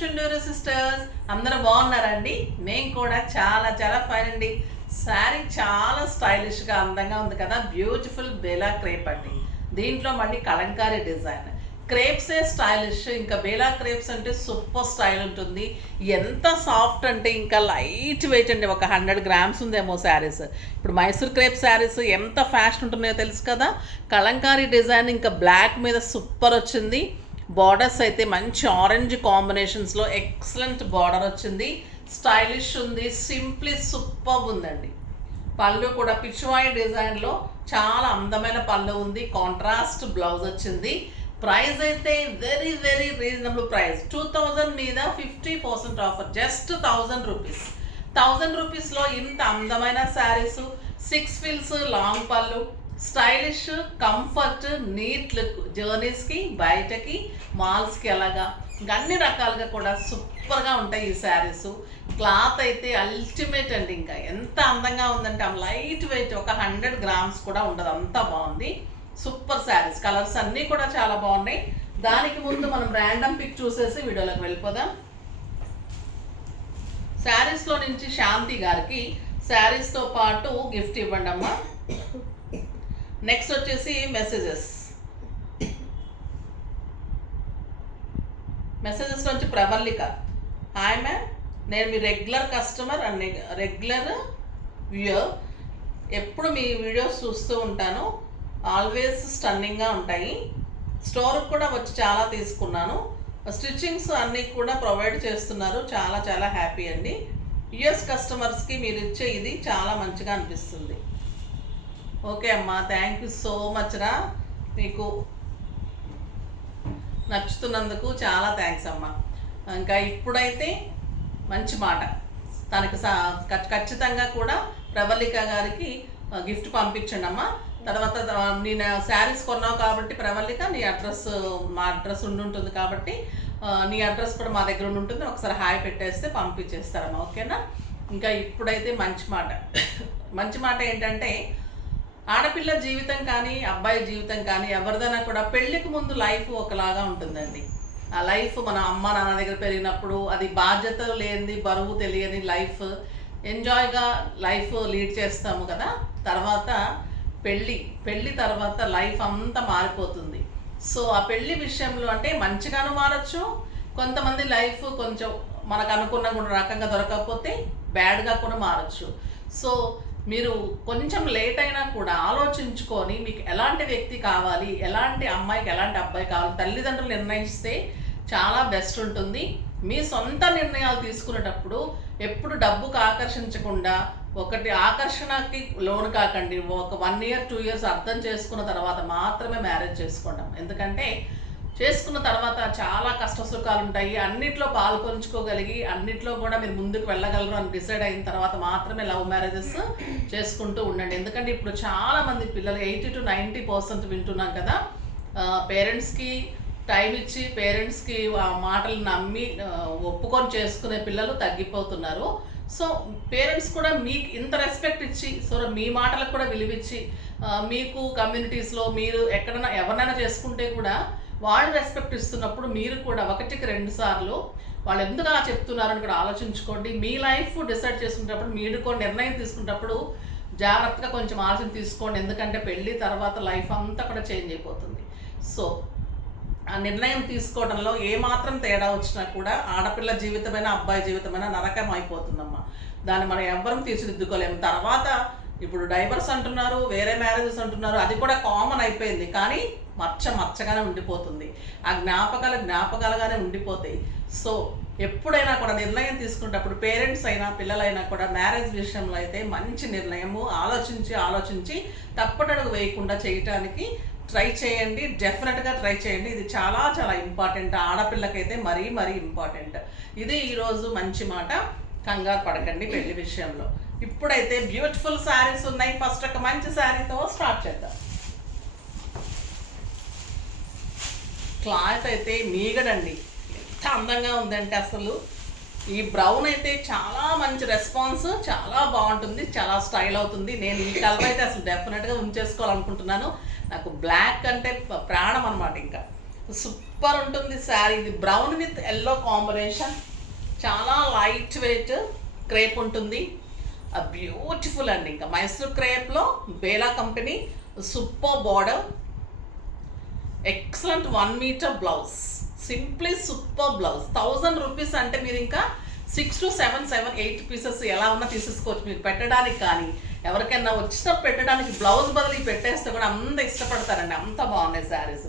Chunduru sisters, అందరూ బాగున్నారండి? మేము కూడా చాలా చాలా ఫైన్ అండి. శారీ చాలా స్టైలిష్గా అందంగా ఉంది కదా. బ్యూటిఫుల్ బేలా క్రేప్ అండి. దీంట్లో మళ్ళీ కలంకారీ డిజైన్. క్రేప్సే స్టైలిష్, ఇంకా బేలా క్రేప్స్ అంటే సూపర్ స్టైల్ ఉంటుంది. ఎంత సాఫ్ట్ అంటే ఇంకా లైట్ వెయిట్ అండి. ఒక 100 గ్రామ్స్ ఉందేమో శారీస్. ఇప్పుడు మైసూర్ క్రేప్ శారీస్ ఎంత ఫ్యాషన్ ఉంటున్నాయో తెలుసు కదా. కలంకారీ డిజైన్ ఇంకా బ్లాక్ మీద సూపర్ వచ్చింది. బార్డర్స్ అయితే మంచి ఆరెంజ్ కాంబినేషన్స్లో ఎక్సలెంట్ బార్డర్ వచ్చింది. స్టైలిష్ ఉంది, సింప్లీ సూపర్ ఉందండి. పళ్ళు కూడా పిచ్వాయి డిజైన్లో చాలా అందమైన పళ్ళు ఉంది. కాంట్రాస్ట్ బ్లౌజ్ వచ్చింది. ప్రైస్ అయితే వెరీ వెరీ రీజనబుల్ ప్రైస్. 2000 మీద 50% ఆఫర్, జస్ట్ 1000 రూపీస్. 1000 రూపీస్లో ఇంత అందమైన శారీస్, 6 ఫిల్స్, లాంగ్ పళ్ళు, స్టైలిష్, కంఫర్ట్, నీట్ లుక్. జర్నీస్కి, బయటకి, మాల్స్కి అలాగా ఇంకా అన్ని రకాలుగా కూడా సూపర్గా ఉంటాయి ఈ శారీస్. క్లాత్ అయితే అల్టిమేట్ అండి. ఇంకా ఎంత అందంగా ఉందంటే లైట్ వెయిట్, ఒక 100 గ్రామ్స్ కూడా ఉండదు, అంతా బాగుంది. సూపర్ శారీస్, కలర్స్ అన్నీ కూడా చాలా బాగున్నాయి. దానికి ముందు మనం ర్యాండమ్ పిక్ చూసేసి వీడియోలోకి వెళ్ళిపోదాం. శారీస్లో నుంచి శాంతి గారికి శారీస్తో పాటు గిఫ్ట్ ఇవ్వండి అమ్మా. నెక్స్ట్ వచ్చేసి మెసేజెస్ నుంచి ప్రవల్లిక. హాయ్ మ్యామ్, నేను మీ regular customer and regular viewer. ఎప్పుడు మీ వీడియోస్ చూస్తూ ఉంటాను. ఆల్వేస్ స్టన్నింగ్గా ఉంటాయి. స్టోర్కి కూడా వచ్చి చాలా తీసుకున్నాను. స్టిచ్చింగ్స్ అన్నీ కూడా ప్రొవైడ్ చేస్తున్నారు. చాలా చాలా హ్యాపీ అండి. యుఎస్ కస్టమర్స్కి మీరు ఇచ్చే ఇది చాలా మంచిగా అనిపిస్తుంది. ఓకే అమ్మా, థ్యాంక్ యూ సో మచ్ రా. మీకు నచ్చుతున్నందుకు చాలా థ్యాంక్స్ అమ్మా. ఇంకా ఇప్పుడైతే మంచి మాట, తనకి ఖచ్చితంగా కూడా ప్రవల్లిక గారికి గిఫ్ట్ పంపించండి అమ్మా. తర్వాత నేను శారీస్ కొన్నావు కాబట్టి ప్రవల్లిక, నీ అడ్రస్ మా అడ్రస్ ఉంటుంది కాబట్టి నీ అడ్రస్ కూడా మా దగ్గర ఉంటుంది. ఒకసారి హాయ్ పెట్టేస్తే పంపించేస్తారమ్మా, ఓకేనా? ఇంకా ఇప్పుడైతే మంచి మాట ఏంటంటే, ఆడపిల్ల జీవితం కానీ అబ్బాయి జీవితం కానీ ఎవరిదైనా కూడా పెళ్ళికి ముందు లైఫ్ ఒకలాగా ఉంటుందండి. ఆ లైఫ్ మన అమ్మ నాన్న దగ్గర పెరిగినప్పుడు అది బాధ్యత లేనిది, బరువు తెలియని లైఫ్, ఎంజాయ్గా లైఫ్ లీడ్ చేస్తాము కదా. తర్వాత పెళ్ళి తర్వాత లైఫ్ అంతా మారిపోతుంది. సో ఆ పెళ్ళి విషయంలో అంటే మంచిగాను మారచ్చు, కొంతమంది లైఫ్ కొంచెం మనకు అనుకున్న రకంగా దొరకకపోతే బ్యాడ్గా కూడా మారచ్చు. సో మీరు కొంచెం లేట్ అయినా కూడా ఆలోచించుకొని మీకు ఎలాంటి వ్యక్తి కావాలి, ఎలాంటి అమ్మాయికి ఎలాంటి అబ్బాయి కావాలి, తల్లిదండ్రులు నిర్ణయిస్తే చాలా బెస్ట్ ఉంటుంది. మీ సొంత నిర్ణయాలు తీసుకునేటప్పుడు ఎప్పుడు డబ్బుకు ఆకర్షించకుండా, ఒకటి ఆకర్షణకి లోను కాకండి. ఒక 1 year 2 years అర్థం చేసుకున్న తర్వాత మాత్రమే మ్యారేజ్ చేసుకుంటాం. ఎందుకంటే చేసుకున్న తర్వాత చాలా కష్ట సుఖాలు ఉంటాయి. అన్నిట్లో పాల్పంచుకోగలిగి అన్నిట్లో కూడా మీరు ముందుకు వెళ్ళగలరు అని డిసైడ్ అయిన తర్వాత మాత్రమే లవ్ మ్యారేజెస్ చేసుకుంటూ ఉండండి. ఎందుకంటే ఇప్పుడు చాలామంది పిల్లలు 80 to 90% వింటున్నాం కదా. పేరెంట్స్కి టైం ఇచ్చి, పేరెంట్స్కి మాటలు నమ్మి ఒప్పుకొని చేసుకునే పిల్లలు తగ్గిపోతున్నారు. సో పేరెంట్స్ కూడా మీకు ఇంత రెస్పెక్ట్ ఇచ్చి, సో మీ మాటలకు కూడా విలువిచ్చి, మీకు కమ్యూనిటీస్లో మీరు ఎక్కడైనా ఎవరినైనా చేసుకుంటే కూడా వాళ్ళు రెస్పెక్ట్ ఇస్తున్నప్పుడు మీరు కూడా 1కి 2 సార్లు వాళ్ళు ఎందుకు అలా చెప్తున్నారని కూడా ఆలోచించుకోండి. మీ లైఫ్ డిసైడ్ చేసుకునేటప్పుడు, మీరు కూడా నిర్ణయం తీసుకునేటప్పుడు జాగ్రత్తగా కొంచెం ఆలోచన తీసుకోండి. ఎందుకంటే పెళ్ళి తర్వాత లైఫ్ అంతా కూడా చేంజ్ అయిపోతుంది. సో ఆ నిర్ణయం తీసుకోవడంలో ఏమాత్రం తేడా వచ్చినా కూడా ఆడపిల్ల జీవితమైనా అబ్బాయి జీవితమైనా నరకం అయిపోతుందమ్మా. దాన్ని మనం ఎవ్వరం తీర్చిదిద్దుకోలేము. తర్వాత ఇప్పుడు డైవర్స్ అంటున్నారు, వేరే మ్యారేజెస్ అంటున్నారు, అది కూడా కామన్ అయిపోయింది. కానీ మచ్చగానే ఉండిపోతుంది. ఆ జ్ఞాపకాలుగానే ఉండిపోతాయి. సో ఎప్పుడైనా కూడా నిర్ణయం తీసుకునేటప్పుడు పేరెంట్స్ అయినా పిల్లలైనా కూడా మ్యారేజ్ విషయంలో అయితే మంచి నిర్ణయము ఆలోచించి తప్పటడుగు వేయకుండా చేయటానికి ట్రై చేయండి. డెఫినెట్గా ట్రై చేయండి. ఇది చాలా చాలా ఇంపార్టెంట్. ఆడపిల్లకైతే మరీ ఇంపార్టెంట్. ఇది ఈరోజు మంచి మాట. కంగారు పడకండి పెళ్లి విషయంలో. ఇప్పుడైతే బ్యూటిఫుల్ శారీస్ ఉన్నాయి. ఫస్ట్ ఒక మంచి శారీతో స్టార్ట్ చేద్దాం. క్లాత్ అయితే మీగడండి, ఎంత అందంగా ఉందంటే అసలు. ఈ బ్రౌన్ అయితే చాలా మంచి రెస్పాన్స్, చాలా బాగుంటుంది, చాలా స్టైల్ అవుతుంది. నేను ఈ కలర్ అయితే అసలు డెఫినెట్గా ఉంచేసుకోవాలనుకుంటున్నాను. నాకు బ్లాక్ అంటే ప్రాణం అనమాట. ఇంకా సూపర్ ఉంటుంది శారీ. ఇది బ్రౌన్ విత్ ఎల్లో కాంబినేషన్, చాలా లైట్ వెయిట్ క్రేప్ ఉంటుంది. బ్యూటిఫుల్ అండి. ఇంకా మైసూర్ క్రేప్లో Bela company, super border, excellent 1 metre blouse, simply super blouse. 1000 rupees అంటే మీరు ఇంకా 6 to 7, 8 పీసెస్ ఎలా ఉన్నా తీసేసుకోవచ్చు మీరు పెట్టడానికి. కానీ ఎవరికైనా వచ్చినప్పుడు పెట్టడానికి బ్లౌజ్ బదులు పెట్టేస్తే కూడా అంత ఇష్టపడతారండి, అంత బాగున్నాయి శారీస్.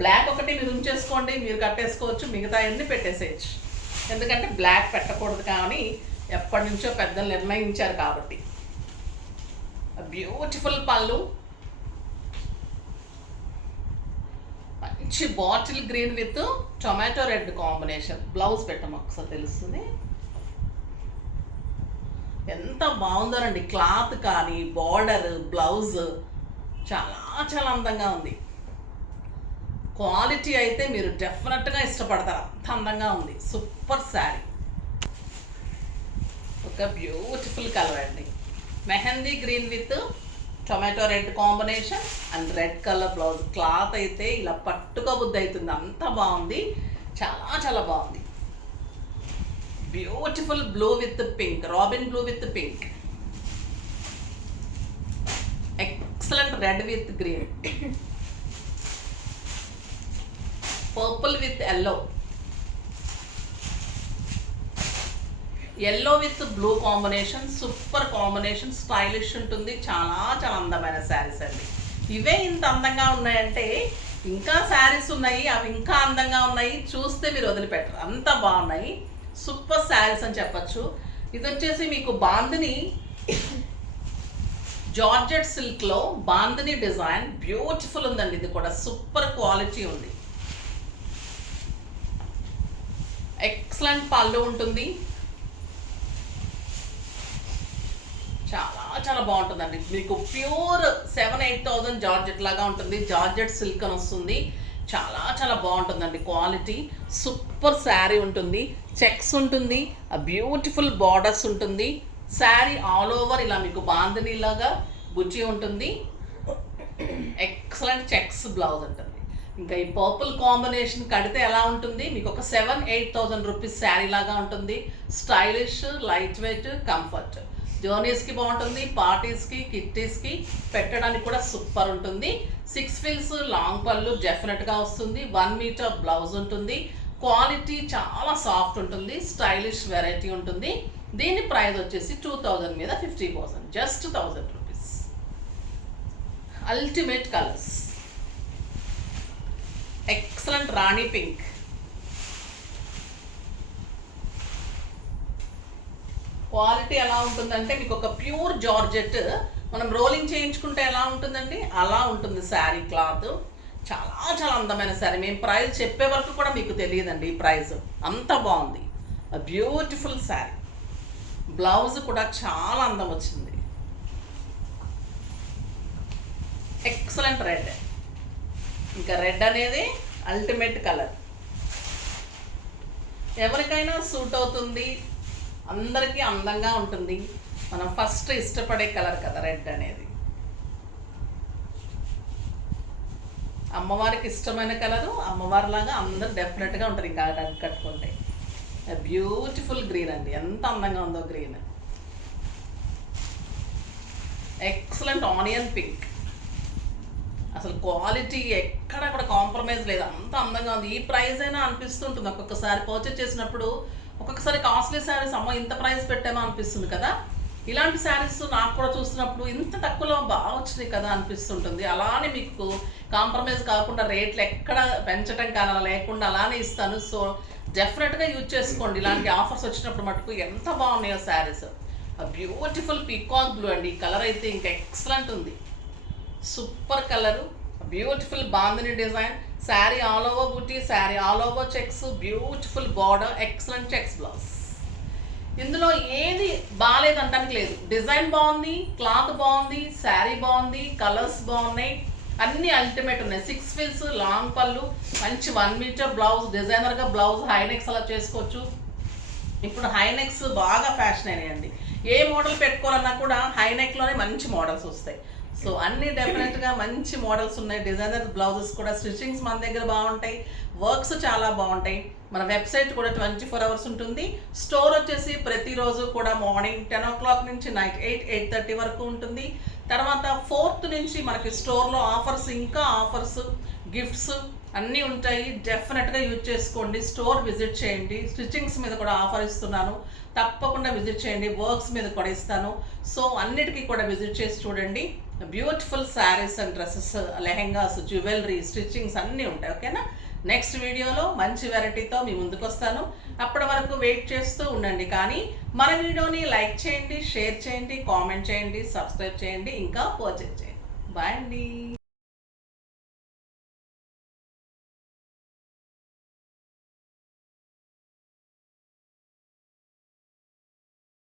బ్లాక్ ఒకటి మీరు ఉంచేసుకోండి, మీరు కట్టేసుకోవచ్చు, మిగతా అన్ని పెట్టేసేయచ్చు. ఎందుకంటే బ్లాక్ పెట్టకూడదు కానీ ఎప్పటి నుంచో పెద్దలు నిర్ణయించారు కాబట్టి. బ్యూటిఫుల్ పళ్ళు, మంచి bottle green with tomato red combination. Blouse పెట్టాము ఒకసారి తెలుస్తుంది ఎంత బాగుందోనండి. క్లాత్ కానీ బార్డర్, బ్లౌజ్ చాలా చాలా అందంగా ఉంది. క్వాలిటీ అయితే మీరు డెఫినెట్గా ఇష్టపడతారు, అంత అందంగా ఉంది. సూపర్ శారీ, ఒక బ్యూటిఫుల్ కలర్ అండి. Mehndi green with tomato red combination and red colour blouse. Cloth అయితే ఇలా పట్టుకోబుద్ధి అవుతుంది, అంత బాగుంది, చాలా చాలా బాగుంది. Beautiful blue with pink, robin blue with pink, excellent red with green, purple with yellow, yellow with blue combination, super combination, stylish ఉంటుంది. చాలా చాలా అందమైన శారీస్ అండి. ఇవే ఇంత అందంగా ఉన్నాయంటే ఇంకా శారీస్ ఉన్నాయి, అవి ఇంకా అందంగా ఉన్నాయి, చూస్తే మీరు వదిలిపెట్టరు, అంత బాగున్నాయి. సూపర్ శారీస్ అని చెప్పచ్చు. ఇది వచ్చేసి మీకు బాందిని జార్జెట్ సిల్క్లో బాందిని డిజైన్, బ్యూటిఫుల్ ఉందండి. ఇది కూడా సూపర్ క్వాలిటీ ఉంది. ఎక్సలెంట్ పళ్ళు ఉంటుంది, చాలా చాలా బాగుంటుందండి. మీకు ప్యూర్ 7-8,000 జార్జెట్ లాగా ఉంటుంది. జార్జెట్ సిల్క్ అని వస్తుంది, చాలా చాలా బాగుంటుందండి. క్వాలిటీ సూపర్ శారీ ఉంటుంది, చెక్స్ ఉంటుంది, బ్యూటిఫుల్ బార్డర్స్ ఉంటుంది. శారీ ఆల్ ఓవర్ ఇలా మీకు బాందినీలాగా బుజ్జి ఉంటుంది. ఎక్సలెంట్ చెక్స్ బ్లౌజ్ ఉంటుంది. ఇంకా ఈ పర్పుల్ కాంబినేషన్ కడితే ఎలా ఉంటుంది, మీకు ఒక 7-8,000 రూపీస్ శారీ లాగా ఉంటుంది. Stylish, light weight, comfort. జర్నీస్కి బాగుంటుంది, పార్టీస్కి, కిట్టీస్కి పెట్టడానికి కూడా సూపర్ ఉంటుంది. 6 ఫిల్స్ లాంగ్ పళ్ళు డెఫినెట్గా వస్తుంది. 1 మీటర్ బ్లౌజ్ ఉంటుంది. క్వాలిటీ చాలా సాఫ్ట్ ఉంటుంది, స్టైలిష్ వెరైటీ ఉంటుంది. దీని ప్రైస్ వచ్చేసి 2000 మీద 50%, just 1000 rupees. Ultimate colours, excellent rani pink, quality ఎలా ఉంటుందంటే మీకు ఒక ప్యూర్ జార్జెట్ మనం రోలింగ్ చేయించుకుంటే ఎలా ఉంటుందండి అలా ఉంటుంది శారీ. క్లాత్ చాలా చాలా అందమైన శారీ. మేము ప్రైస్ చెప్పే వరకు కూడా మీకు తెలియదండి ఈ ప్రైస్, అంత బాగుంది. బ్యూటిఫుల్ శారీ. బ్లౌజ్ కూడా చాలా అందం వచ్చింది. ఎక్సలెంట్ రెడ్, ఇంకా రెడ్ అనేది అల్టిమేట్ కలర్, ఎవరికైనా సూట్ అవుతుంది, అందరికీ అందంగా ఉంటుంది. మనం ఫస్ట్ ఇష్టపడే కలర్ కదా రెడ్ అనేది. అమ్మవారికి ఇష్టమైన కలరు, అమ్మవారిలాగా అందరు డెఫినెట్గా ఉంటారు ఇంకా రెడ్ కట్టుకుంటే. బ్యూటిఫుల్ గ్రీన్ అండి, ఎంత అందంగా ఉందో గ్రీన్. ఎక్సలెంట్ ఆనియన్ పింక్, అసలు క్వాలిటీ ఎక్కడ కూడా కాంప్రమైజ్ లేదు, అంత అందంగా ఉంది. ఈ ప్రైస్ అయినా అనిపిస్తుంటుంది ఒక్కొక్కసారి పర్చేజ్ చేసినప్పుడు. ఒక్కొక్కసారి కాస్ట్లీ శారీస్ అమ్మ ఇంత ప్రైస్ పెట్టామో అనిపిస్తుంది కదా. ఇలాంటి శారీస్ నాకు కూడా చూస్తున్నప్పుడు ఇంత తక్కువలో బాగా వచ్చినాయి కదా అనిపిస్తుంటుంది. అలానే మీకు కాంప్రమైజ్ కాకుండా రేట్లు ఎక్కడ పెంచడం కానీ అలా లేకుండా అలానే ఇస్తాను. సో డెఫినెట్గా యూజ్ చేసుకోండి. ఇలాంటి ఆఫర్స్ వచ్చినప్పుడు మటుకు ఎంత బాగున్నాయో శారీస్. బ్యూటిఫుల్ పీకాక్ బ్లూ అండి, ఈ కలర్ అయితే ఇంకా ఎక్సలెంట్ ఉంది. Super colour, beautiful bandhani design, sari all over buti, sari all over checks, beautiful border, excellent checks blouse. ఇందులో ఏది బాగాలేదంటానికి లేదు. డిజైన్ బాగుంది, క్లాత్ బాగుంది, శారీ బాగుంది, కలర్స్ బాగున్నాయి, అన్నీ అల్టిమేట్ ఉన్నాయి. 6 ఫిల్స్ లాంగ్ పళ్ళు, మంచి 1 మీటర్ బ్లౌజ్, డిజైనర్గా బ్లౌజ్ హైనెక్స్ అలా చేసుకోవచ్చు. ఇప్పుడు హైనెక్స్ బాగా ఫ్యాషన్ అయినాయండి. ఏ మోడల్ పెట్టుకోవాలన్నా కూడా హైనెక్లోనే మంచి మోడల్స్ వస్తాయి. సో అన్ని డెఫినెట్గా మంచి మోడల్స్ ఉన్నాయి. డిజైనర్ బ్లౌజెస్ కూడా స్టిచ్చింగ్స్ మన దగ్గర బాగుంటాయి, వర్క్స్ చాలా బాగుంటాయి. మన వెబ్సైట్ కూడా 24 hours ఉంటుంది. స్టోర్ వచ్చేసి ప్రతిరోజు కూడా మార్నింగ్ 10 o'clock నుంచి నైట్ 8-8:30 వరకు ఉంటుంది. తర్వాత 4th నుంచి మనకి స్టోర్లో ఆఫర్స్, ఇంకా ఆఫర్స్, గిఫ్ట్స్ అన్నీ ఉంటాయి. డెఫినెట్గా యూజ్ చేసుకోండి, స్టోర్ విజిట్ చేయండి. స్టిచ్చింగ్స్ మీద కూడా ఆఫర్ ఇస్తున్నాను, తప్పకుండా విజిట్ చేయండి. వర్క్స్ మీద కూడా ఇస్తాను. సో అన్నిటికీ కూడా విజిట్ చేసి చూడండి. Beautiful saris and dresses, lehengas, jewellery, stitchings అన్నీ ఉంటాయి. ఓకేనా? నెక్స్ట్ వీడియోలో మంచి వెరైటీతో మీ ముందుకు వస్తాను. అప్పటి వరకు వెయిట్ చేస్తూ ఉండండి. కానీ మన వీడియోని లైక్ చేయండి, షేర్ చేయండి, కామెంట్ చేయండి, సబ్స్క్రైబ్ చేయండి, ఇంకా పర్చేజ్ చేయండి. బాయ్ అండి.